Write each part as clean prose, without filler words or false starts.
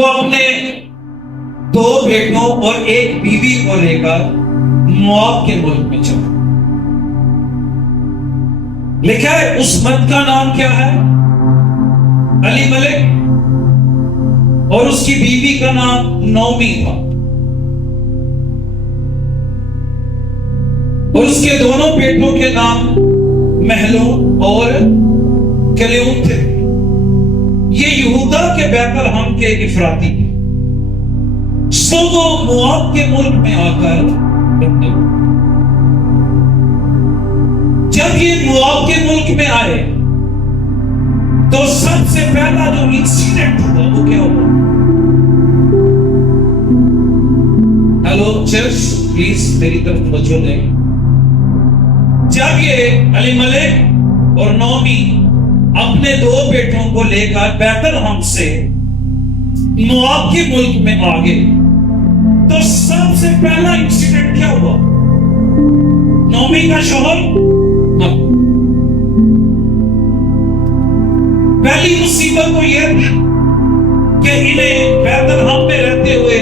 वो अपने 2 बेटों और 1 बीवी को लेकर मोआब के मुल्क में चला। लिखा है उस मर्द का नाम क्या है? अलीमलेक, और उसकी बीवी का नाम नौमी था, और उसके दोनों बेटों के नाम महलोन और कलेउन थे। ये यहूदा के बैतलहम के इफराती थे। सो वो मोआब के मुल्क में आकर रहने लगे। जब ये मोआब के मुल्क में आए तो सबसे पहला जो इंसिडेंट हुआ वो क्या हुआ? हेलो चर्च, प्लीज मेरी तरफ तवज्जो दें। जब ये अलीमलेक और नौमी अपने 2 बेटों को लेकर बैतलहम से मोआब के मुल्क में आ गए तो सबसे पहला इंसिडेंट क्या हुआ? नौमी का शौहर पहली मुसीबत तो यह थी कि इन्हें बैतलहम में रहते हुए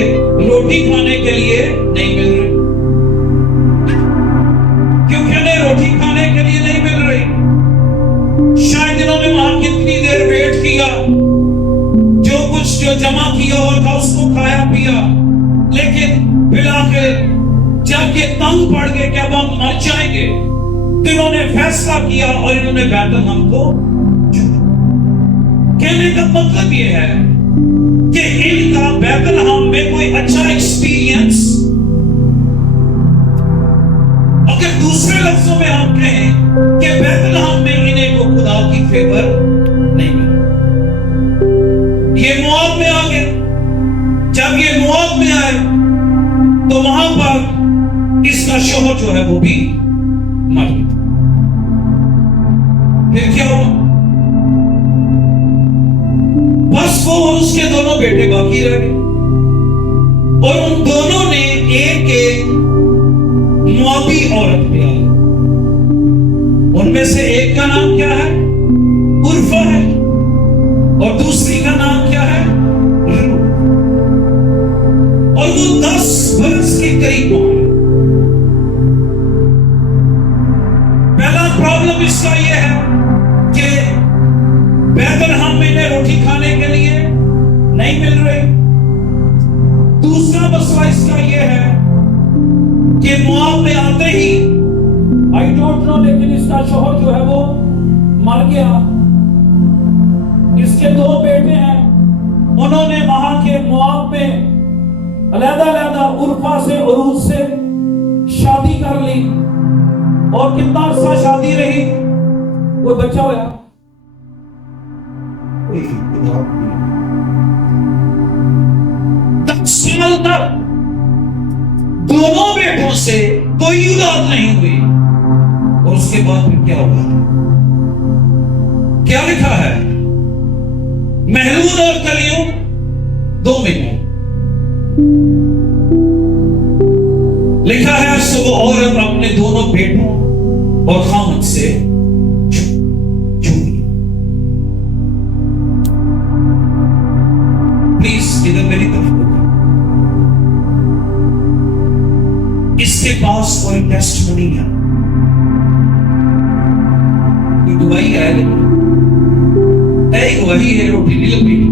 रोटी खाने के लिए नहीं मिल रही। क्योंकि इन्हें रोटी खाने के लिए नहीं मिल रही। शायद इन्होंने वहां कितनी देर वेट किया, जो कुछ जो जमा किया हुआ था उसको खाया पिया, लेकिन फिलहाल जब ये तंग पड़ गए कि अब हम मर जाएंगे तो इन्होंने फैसला किया और इन्होंने बैतलहम को। कहने का मतलब ये है कि इनका बैतलहम में कोई अच्छा एक्सपीरियंस, अगर दूसरे लफ्जों में हम कहें कि बैतलहम में इन्हें को खुदा की फेवर नहीं मिली। ये मोआब में आ गए। जब ये मोआब में आए तो वहां पर इसका शौहर जो है वो भी मर गया। फिर क्या हुआ? बस वो और उसके दोनों बेटे बाकी रह गए, और उन दोनों ने एक मोआबी औरत ब्याह। उनमें से एक का नाम क्या है? उर्फा है, और दूसरी का नाम क्या है? रूत। और वो 10 बरस के करीब है। पहला प्रॉब्लम इसका यह है कि बैतलहम में इन्हें रोटी खाने के लिए नहीं मिल रही। दूसरा मसला इसका यह है कि मोआब में आते ही आई डोंट नो, लेकिन इसका शौहर जो है वो मर गया। इसके 2 बेटे हैं, उन्होंने वहां के मोआब में अलग-अलग उर्फा से और रूत से शादी कर ली, और कितना अर्सा शादी रही? वो बच्चा होया साल तक दोनों बेटों से कोई औलाद नहीं हुई। और उसके बाद फिर क्या हुआ? क्या लिखा है? महलून और कलियून 2 बेटे। लिखा है सो वो औरत अपने दोनों बेटों और खामद से छूटी। प्लीज इधर मेरी तरफ देखो। इसके पास कोई टेस्टमनी है, कोई गवाही है, लेकिन गवाही है रोटी नहीं लग गई,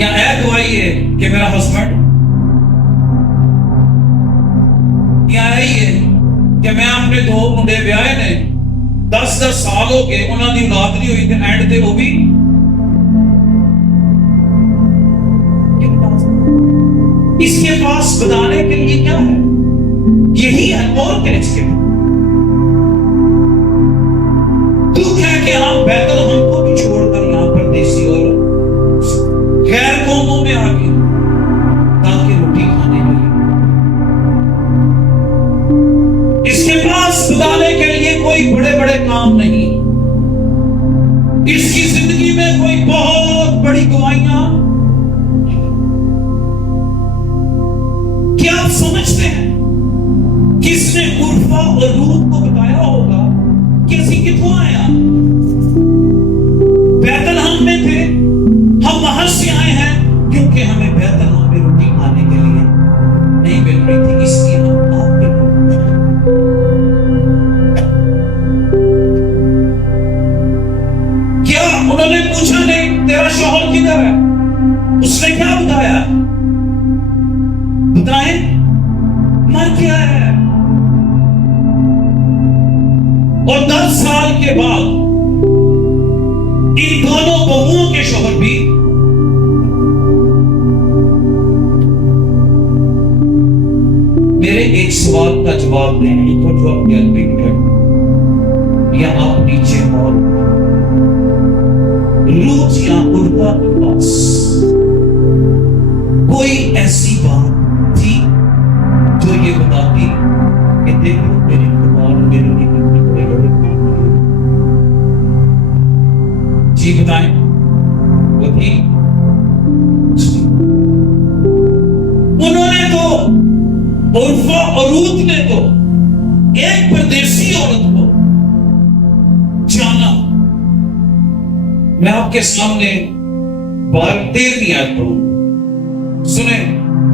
या गवाही है कि मेरा हस्बैंड, या यही है कि मैं अपने 2 मुंडे ब्याहे ने 10-10 साल हो गए, उन्होंने औलाद नहीं हुई, एंड ते वो भी। इसके पास बताने के लिए क्या है? यही है और क्या इसके दुख है कि हम बैतलहम को भी छोड़कर यहां परदेसी और गैर कौमों में आ गए ताकि रोटी खाने के लिए। इसके पास बताने के लिए कोई बड़े बड़े काम नहीं, इसकी जिंदगी में कोई बहुत बड़ी गवाहियां। क्या आप समझते हैं किसने उर्फा और रूत को बताया होगा कि ਅਸੀਂ कितों आया? बैतलहम में थे, हम वहां से आए हैं क्योंकि और 10 साल के बाद इन दोनों बहुओं के शौहर भी मेरे एक सवाल का जवाब दें, तो जो आप या आप नीचे और रूथ या उर्वा के पास कोई ऐसी बात थी जो ये बताती कि देखो मेरी कुर्बान मेरे लिए कितने बड़े काम है। जी बताएं, वो थी। उन्होंने तो उर्वा और रूथ ने तो एक परदेसी औरत को जाना। मैं आपके सामने 13वीं आयत पढ़ूंगा, सुने।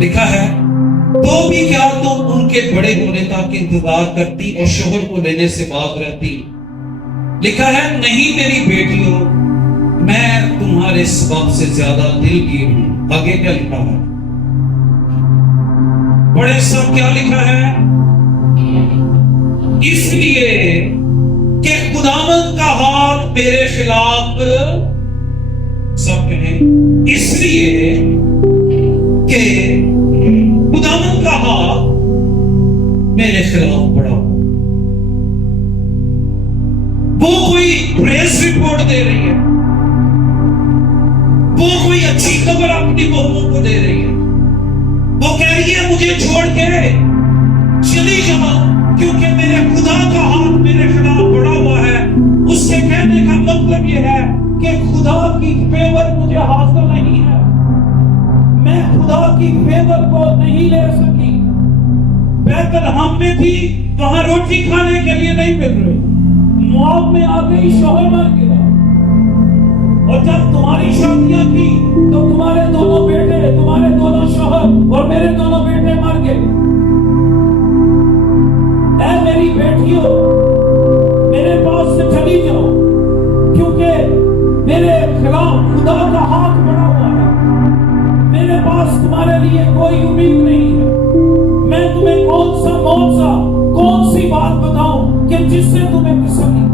लिखा है, तो भी क्या तुम उनके बड़े होने तक इंतजार करती और शोहर को लेने से बात रहती। लिखा है, नहीं मेरी बेटियों, मैं तुम्हारे सबब से ज्यादा दिल की हूं। आगे क्या लिखा है? बड़े सब क्या लिखा है? इसलिए कि खुदावंद का हाथ मेरे खिलाफ, सब कहें, इसलिए कि खुदावंद का हाथ मेरे खिलाफ बढ़ा। वो कोई प्रेस रिपोर्ट दे रही है, वो कोई अच्छी खबर अपनी बहुओं को दे रही है। वो कह रही है मुझे छोड़ के चली जाओ, क्योंकि मेरे खुदा का हाथ मेरे खिलाफ बढ़ा हुआ है। उसके कहने का मतलब यह है कि खुदा की फेवर मुझे हासिल नहीं है, मैं खुदा की फेवर को नहीं ले सकी। बैतलहम में थी, वहां रोटी खाने के लिए नहीं मिल रही। मुआब में आ गई, शोहर मर गया। और जब तुम्हारी शादियां की तो तुम्हारे दोनों बेटे, तुम्हारे दोनों शोहर और मेरे दोनों बेटे मर गए। ऐ मेरी बेटियों, मेरे पास से चली जाओ, क्योंकि मेरे खिलाफ खुदा का हाथ बढ़ा हुआ है। मेरे पास तुम्हारे लिए कोई उम्मीद नहीं है। मैं तुम्हें कौन सी बात बताऊं कि जिससे तुम्हें तसल्ली हो।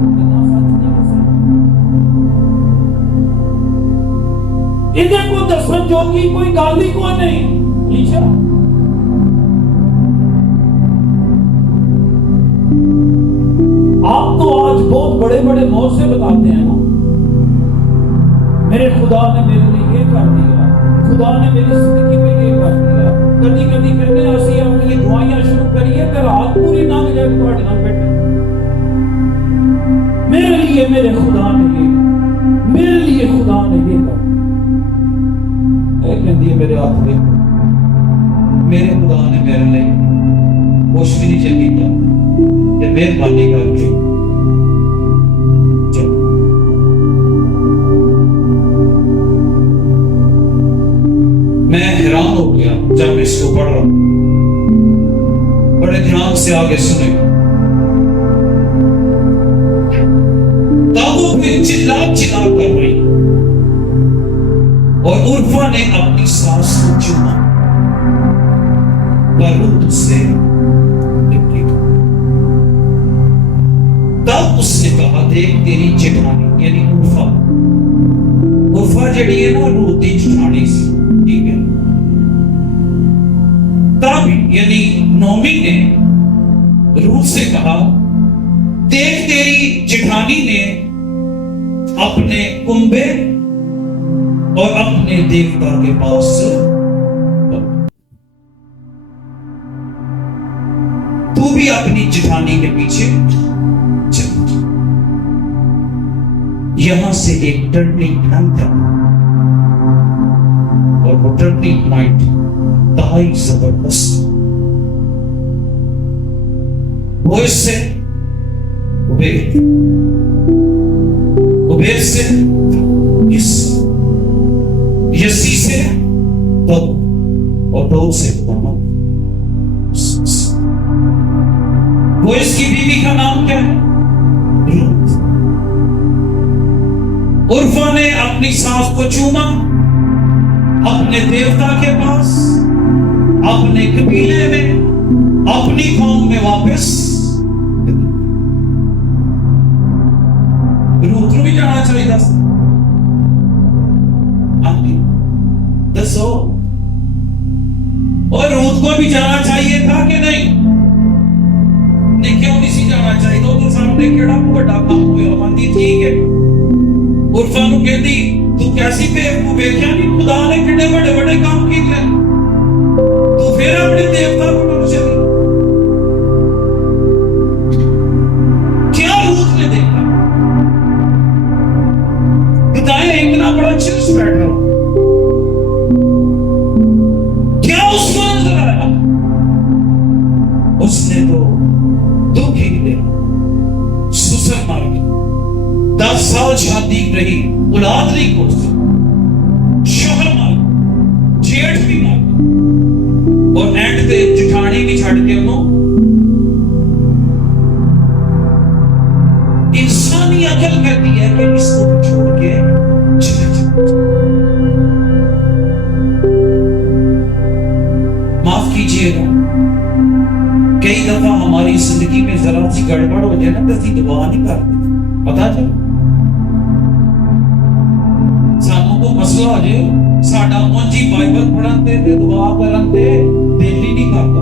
इन्हें को दसन जो की कोई गाली को नहीं। नीचा आप तो आज बहुत बड़े बड़े मौजे बताते हैं ना, मेरे खुदा ने मेरे लिए ये कर दिया, खुदा ने मेरी जिंदगी में ये कर दिया। कभी कभी कहते हैं असि अपनी दुआएं शुरू करिए तो रात पूरी ना मिले ਤੁਹਾਡੇ ਨਾਲ बैठे। मेरे लिए मेरे खुदा ने ये, मेरे लिए खुदा ने ये कर। कहती है मेरे हाथ में, मेरे खुदा ने मेरे लिए कुछ भी नहीं चाहिए, ये मेहरबानी करके मैं हैरान हो गया जब इसको पढ़ रहा। बड़े ध्यान से आगे सुने। तब वो फिर चिल्ला कर रही और उर्वा ने अपनी सास को चूमा, पर रूथ से निपटी। तब उसने कहा, देख तेरी जेठानी यानी उर्वा जड़ी है ना, रूथ की जेठानी सी, ठीक है। तब यानी नोमी ने रूथ से कहा, देख तेरी जेठानी ने अपने कुंबे और अपने देवता के पास तू भी अपनी जेठानी के पीछे चल। यहां से एक टर्निंग पॉइंट था और वो टर्निंग पॉइंट बहुत जबरदस्त। वो इससे उबेर से इस यसी से तो और दो से वो इसकी बीवी का नाम क्या है? रूथ। उर्वा ने अपनी सास को चूमा, अपने देवता के पास, अपने कबीले में, अपनी कौम में वापस। ने क्यों नहीं सी जाना चाहिए? ਉਹਦੇ ਸਾਹਮਣੇ ਕਿਹੜਾ ਵੱਡਾ ਕੰਮ ਹੋਇਆ? ਆਂਦੀ ਠੀਕ ਹੈ। ਉਰਫਾ ਨੂੰ ਕਹਿੰਦੀ ਤੂੰ ਕੈਸੀ ਬੇਵਕੂਫ ਵੇਖਿਆ ਨਹੀਂ ਖੁਦਾ ਨੇ ਕਿੰਨੇ ਵੱਡੇ ਵੱਡੇ ਕੰਮ ਕੀਤੇ, ਤੂੰ ਫਿਰ ਆਪਣੇ ਦੇਵਤਾ ਨੂੰ ਟੁੱਟ ਚਲੀ। क्या रूथ ने देखा? बताया इतना बड़ा चिल्स बैठा, क्या उसको नजर आया? उसने तो दुख ही लिया, सुसर मार गया। 10 साल शादी रही, औलाद नहीं को, शोहर मार गया, जेठ भी मार गया, और एंड पे जिठानी भी छड़ के उन्होंने। इंसानी अकल कहती है कि इसको छोड़ के चले जाओ। माफ कीजिएगा, कई दफा हमारी जिंदगी में जरा सी गड़बड़ हो जाए ना तो असं दुआ नहीं करते। पता चल सानू को मसला हो जाए, साडा मुंजी बाइबल पढ़न ते दुआ करन ते दिल ही नहीं करता।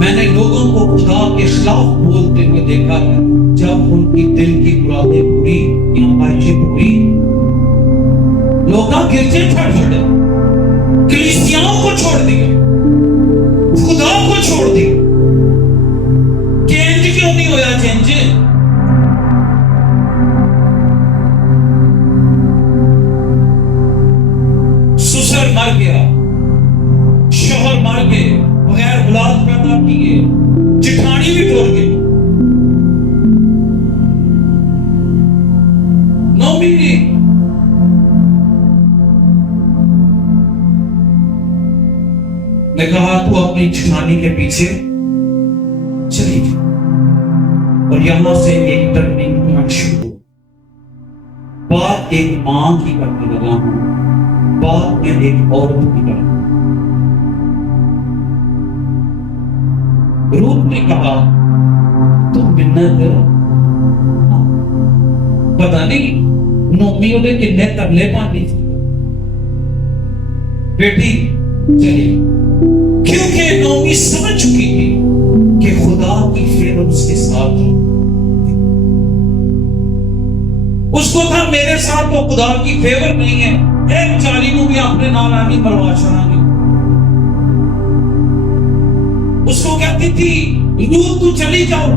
मैंने लोगों को खुदा के खिलाफ बोलते हुए देखा है, जब उनकी दिल की मुरादें पूरी या ख्वाहिशें पूरी, लोग गिरजे छोड़ छोड़े, कलीसियाओं को छोड़ दिया, खुदा को छोड़ दिया। चेंज क्यों नहीं होया? चेंज सुसर मर गया, शोहर मर गए, बगैर औलाद पैदा किए, जिठानी भी टूट गई। नौमी ने कहा तू अपनी जिठानी के पीछे चली जा, और यहां से एक टर्निंग पॉइंट शुरू। बात एक मां की करने लगा हूं, बात में एक औरत की करने। रूथ ने कहा तुम मिन्नत, पता नहीं नोमी उन्हें कितने तरले पानी बेटी चली, क्योंकि नोमी समझ चुकी थी कि खुदा की फेवर उसके साथ है। उसको था मेरे साथ तो खुदा की फेवर नहीं है, एक चाली को भी अपने नाल आनी मरवा छड़ांगे। उसको कहती थी रूथ तू चली जाओ,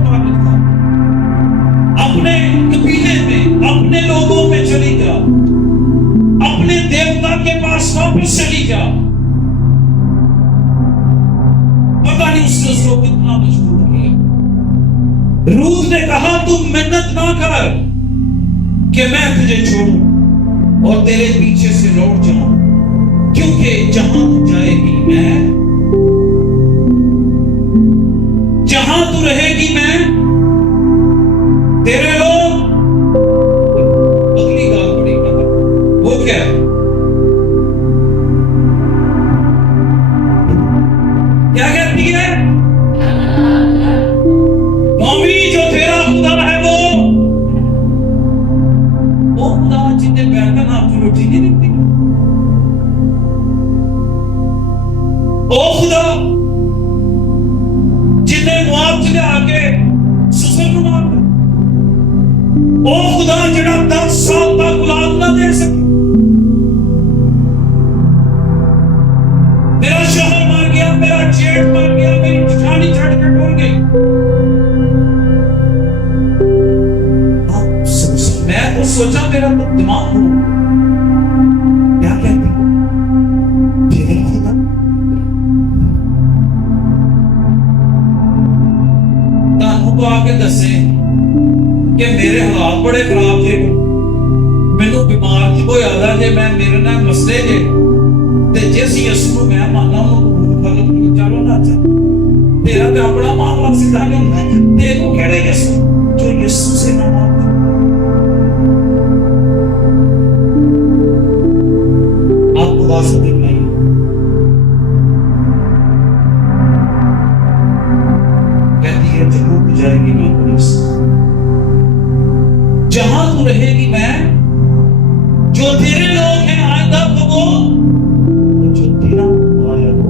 अपने कबीले में, अपने लोगों में चली जा, अपने देवता के पास वापस चली जा। पता नहीं उसको कितना मजबूर किया। रूथ ने कहा तुम मेहनत ना कर कि मैं तुझे छोड़ूं और तेरे पीछे से लौट जाऊं, क्योंकि जहां तू जाएगी मैं, जहां तू रहेगी मैं, तेरे लोग। अगली बात बड़ी वो क्या है? क्या कहती है? मम्मी जो तेरा खुदा है वो खुदा जिन्हें बैठकर आपको रोटी नहीं देती, ओ खुदा जिन्हें मुआवजे आके सुसर को मार दे, ओ खुदा जिन्हें 10 साल तक औलाद ना दे सके। मेरा शोहर मर गया, मेरा जेठ मर गया, मेरी जिठानी छड़ के टूट गई। मैं तो सोचा मेरा तो दिमाग हो क्या कहती फिर खुदा। तानू को आके दसे कि मेरे हालात बड़े खराब थे, मैनू बीमार हो जाता जे मैं मेरे ना मसले जे ते जिस यसू मैं मानना हूं चलो ना तेरा तो अपना मामला सीधा नहीं होता, देखो केड़े यसू जो यसू से ना मानता। आपको बात समझ में आई? कहती है जरूर जाएगी मैं पुलिस, जहां तू रहेगी मैं, जो तेरे लोग हैं आएगा तो वो, जो तेरा आया वो।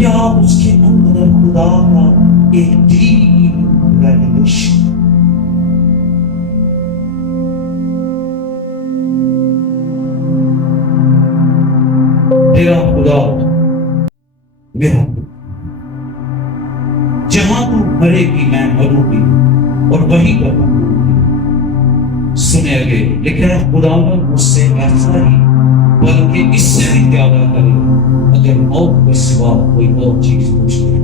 या उसके अंदर खुदा का एक डीप रेवलेशन। तेरा खुदा मेरा, जहां तू मरेगी मैं मरूंगी और वही पर सुने आगे लिखा है, खुदा मुझसे ऐसा ही बल्कि इससे भी ज्यादा करे अगर मौत के सिवा कोई और चीज पूछ ले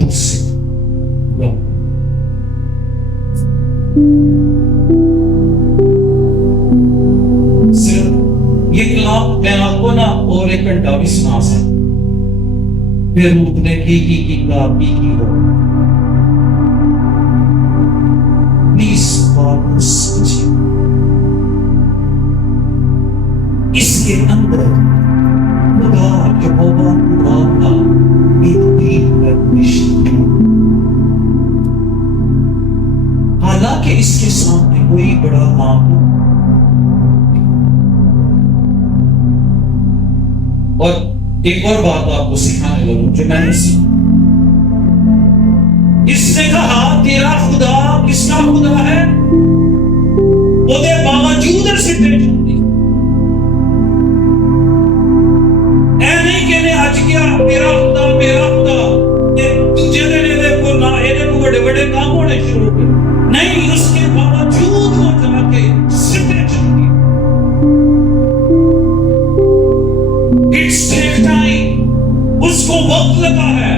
तुझसे। सिर्फ ये कलाम मैं आपको ना और एक घंटा भी सुना सकता, फिर उसने की हो प्लीज बात समझिए। इसके अंदर खुदा यहोवा खुदा का एक डीप रेवलेशन है। हालांकि इसके सामने कोई बड़ा मामला और एक और बात आपको सिखाने लगूं जो मैंने सीखी। इसने कहा तेरा खुदा किसका खुदा है, ਉਹਦੇ बावजूद सिद्धे चुनती ऐ नहीं कहने अज क्या तेरा खुदा मेरा खुदा दूजे दिन देखो ना ਇਹਦੇ को बड़े बड़े काम होने शुरू हो गए। नहीं, उसके बावजूद वो जाके सिद्धे चुनती। इट्स टेक टाइम, उसको वक्त लगा है।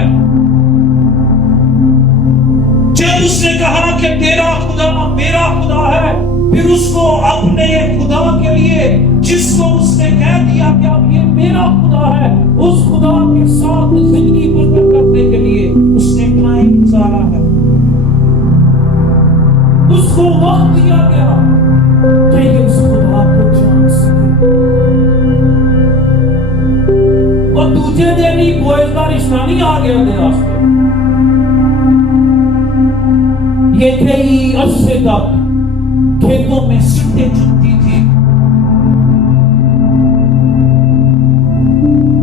जब उसने कहा कि तेरा खुदा मेरा खुदा है, फिर उसको अपने खुदा के लिए जिसको उसने कह दिया कि अब ये मेरा खुदा है, उस खुदा के साथ जिंदगी बसर करने के लिए उसने टाइम गुजारा है। उसको वक्त दिया गया कि ये उस खुदा को जान सके। और दूसरे दिन ही बोएज का रिश्ता नहीं आ गया दे रास्ते। ये कई अरसे तक खेतों में सिद्धे चुनती थी,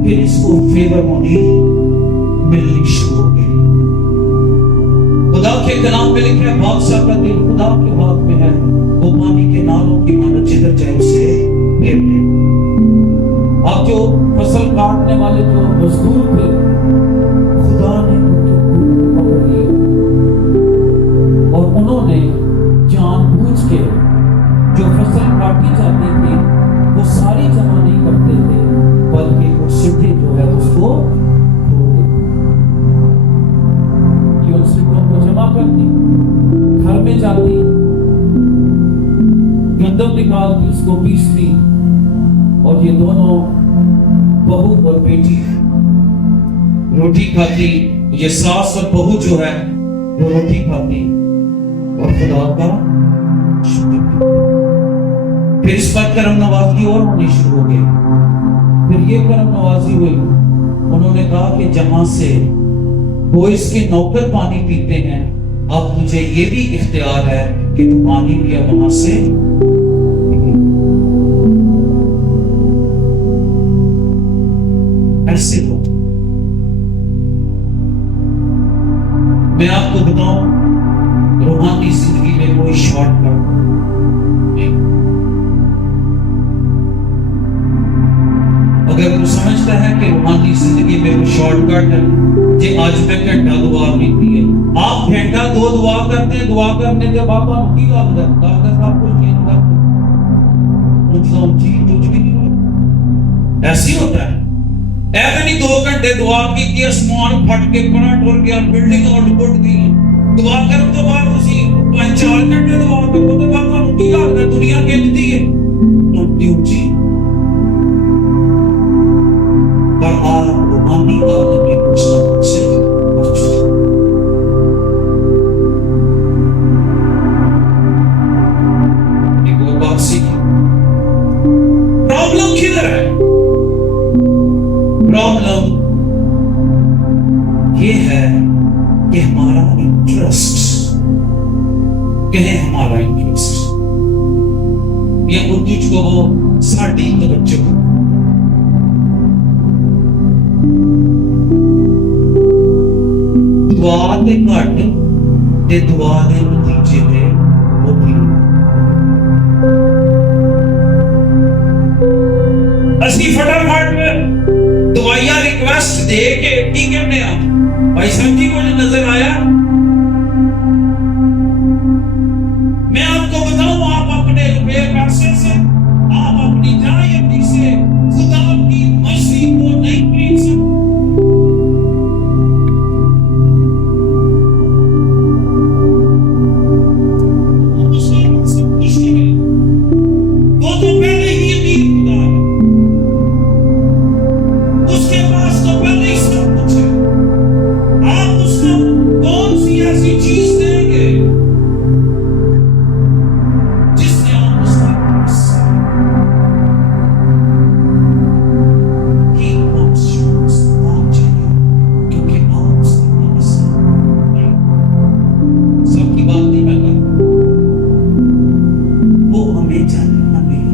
फिर इसको फेवर होनी मिलनी शुरू हो गई। खुदा के कलाम में लिखा है बादशाह का दिल खुदा के हाथ में है, वो पानी के नालों की मानो जिधर चाहे उसे ले ले। अब जो फसल काटने वाले जो मजदूर थे, खुदा ने उनके को पकड़ लिया और उन्होंने जानबूझ के जो फसल काटी जाती थी वो सारी जमा नहीं करते थे, बल्कि वो सिद्धे जो है उसको ये उन सिद्धों को जमा करती, घर में जाती, गंदम निकालती, उसको पीसती, और ये दोनों बहू और बेटी रोटी खाती। ये सास और बहू जो है वो रोटी खाती और खुदा का शुक्र। फिर इस पर करम नवाजी और होनी शुरू हो गई। फिर ये करम नवाजी हुई, उन्होंने कहा कि जहां से वो इसके नौकर पानी पीते हैं, अब तुझे ये भी इख्तियार है कि तू पानी पिया वहां से। ऐसे हो मैं आपको बताऊं, रूहानी जिंदगी में कोई शॉर्टकट नहीं। अगर तू समझता है कि रूहानी जिंदगी में कोई शॉर्टकट है, जे आज मैं घंटा दुआ कीती है, आप घंटा दो दुआ करते हैं, दुआ करने के बाद आप की बात करता है सब कुछ चेंज कर दो, चीज कुछ भी नहीं होता। ऐसे होता है। ऐसे नहीं 2 घंटे दुआ की कि आसमान फट के पड़ा टुर गया, बिल्डिंग उड़ गई। दुआ करने के बाद उसी 5-4 घंटे दुआ करो तो बाद ਤੁਹਾਨੂੰ ਕੀ ਲੱਗਦਾ ਦੁਨੀਆ ਗਿਣਦੀ ਹੈ ਉੱਚੀ ਉੱਚੀ। पर आप रूहानी आलम में कुछ ना कुछ एक और बात सीखी। प्रॉब्लम किधर है? प्रॉब्लम ये है कि हमारा इंटरेस्ट, कहे हमारा इंटरेस्ट ये उर्दू को वो साड़ी तवज्जो। दुआ ते घट ते दुआ दे नतीजे ते ओपी। असी फटाफट दवाइयां रिक्वेस्ट दे के की कहने आ भाई साहब जी को नजर आया। मैं आपको बताऊं, आप अपने रुपए पैसे से, आप अपनी जायदाद से खुदा की मर्जी को नहीं खरीद सकते। वो तो पहले ही अमीर खुदा है, उसके पास तो पहले ही सब कुछ है। आप उसको कौन सी ऐसी चीज देंगे जिससे आप उसके पास ही ऑप्शंस आप चाहिए, क्योंकि आप उसके पास हैं। सबकी बात नहीं मैं करता, वो हमें जानना नहीं।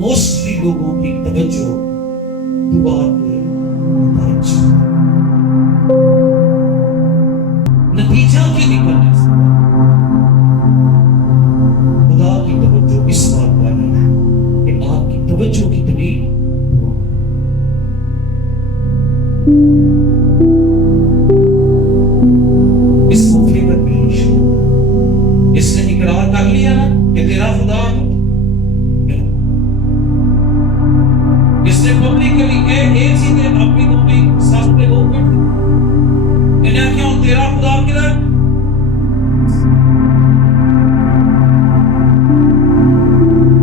मोस्टली लोगों की तवज्जो दुआ पे नतीजा के निकलने से खुदा की तवज्जो इस बात पर है कि आपकी तवज्जो कितनी इस मौके पर पेश। इसने इकरार कर लिया ना कि तेरा खुदा, इसने पब्लिकली एक ही दिन अपनी मम्मी सास पे वो कर दी, इन्हें क्यों तेरा खुदा किधर।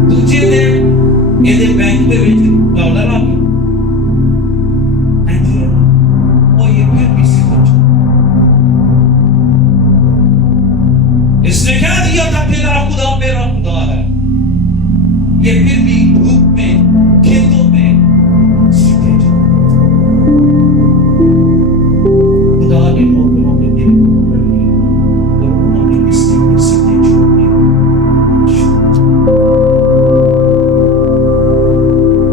दूसरे दिन ये बैंक ਦੇ ਵਿੱਚ डॉलर आ गए, और ये फिर भी समझ। इसने क्या दिया था, तेरा खुदा मेरा खुदा है, ये फिर भी धूप में खेतों में सूखे खुदा ने नौकरों के दिल को पकड़ लिया और उन्होंने इसके पर सीधे छोड़ दिया।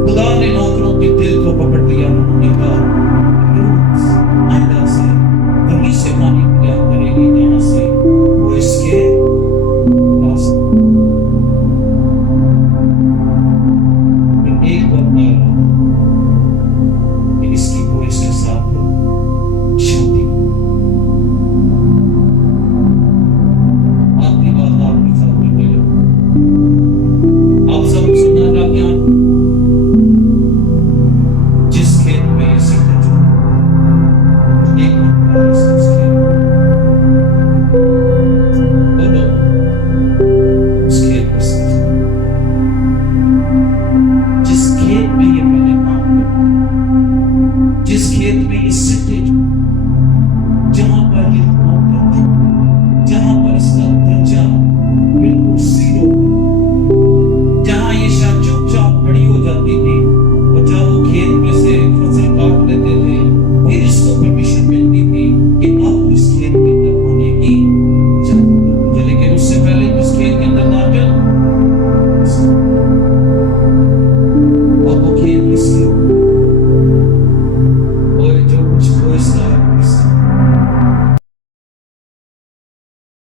खुदा ने नौकरों के दिल को पकड़ लिया, उन्होंने कहा आइंदा से कहीं से पानी क्या करेगी, जहां से वो इसके पास एक वक्त आया कि इसकी वो इसके साथ शादी। आपकी बात आपके साथ में